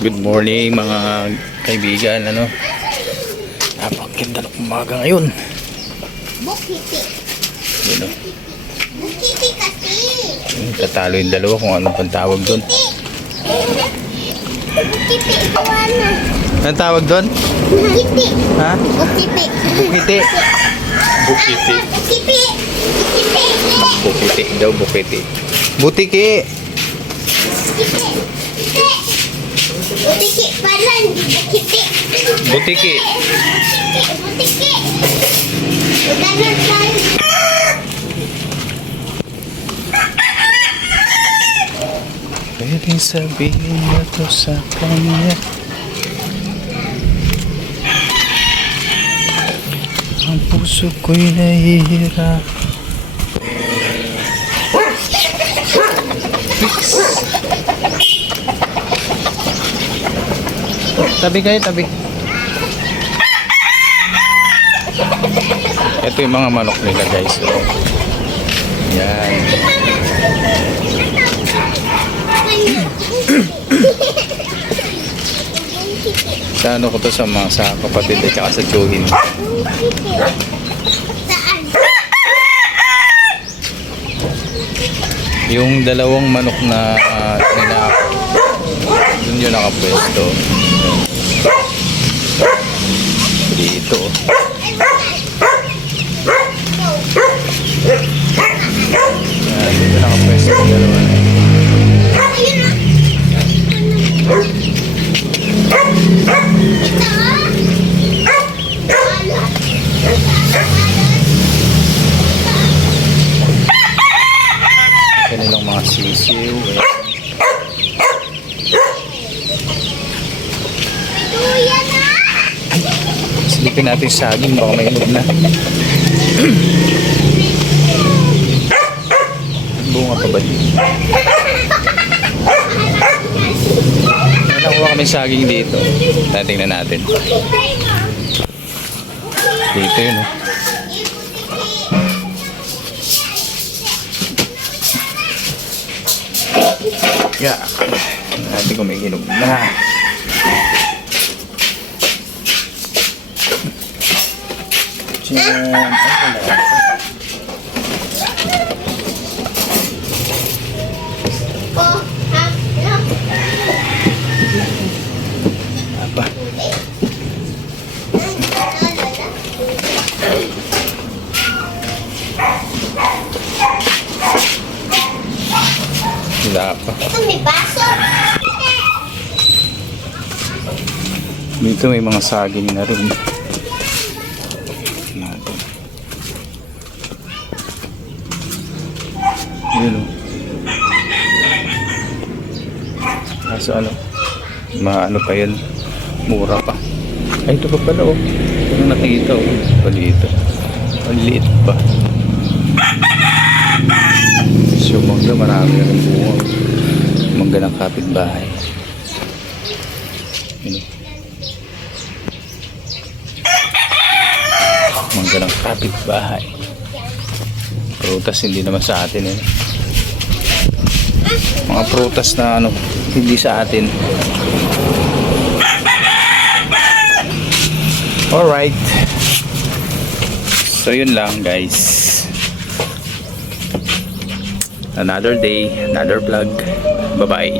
Good morning mga kaibigan, napakaganda ng umaga ngayon. Bukiti. Yun, Bukiti kasi. tatalo yung dalawa kung anong pantawag doon. Bukiti, kawana. Anong tawag doon? Bukiti. Ha? Bukiti. Bukiti. Bukiti. Bukiti. Bukiti. Bukiti daw, bukiti. Butiki. Bukiti. Bukiti pala, hindi bukiti. Butiki. Bukiti. Ganun tayo. Pwedeng sabihin mo to sa kanya. Ang puso ko'y nahihirap. Tabi kayo, tabi. Ito yung mga manok nila, guys. Yan. Sa ano ko to sa mga sa kapatid at saka sa tsuhin. Saan? Yung dalawang manok na dun yun nakapwesto. Dito. Yan, dito nakapwesto yung dalawa na yun. Kanilang mga sisiw. Silipin natin sa saging, baka may inog na. Bunga pa ba dito? Nakuha kami saging dito. Tingnan natin. Dito yun, oh. Yeah. Natin kung may hinog na. Diyan. Ay, wala. Apa? Wala pa. Ito may baso. Dito may mga saging na rin. Natin. Yun, oh. Kaso maano pa yan, mura pa. Ay, ito pa pala, oh. Ito nakikita, oh. Palito. Paliliit pa. So, mangga, marami na rin bunga. Mangga ng kapitbahay. Yun, oh. Mangga ng kapitbahay. Prutas hindi naman sa atin, eh. Mga prutas na hindi sa atin. Alright. So yun lang, guys. Another day, another vlog. Bye bye.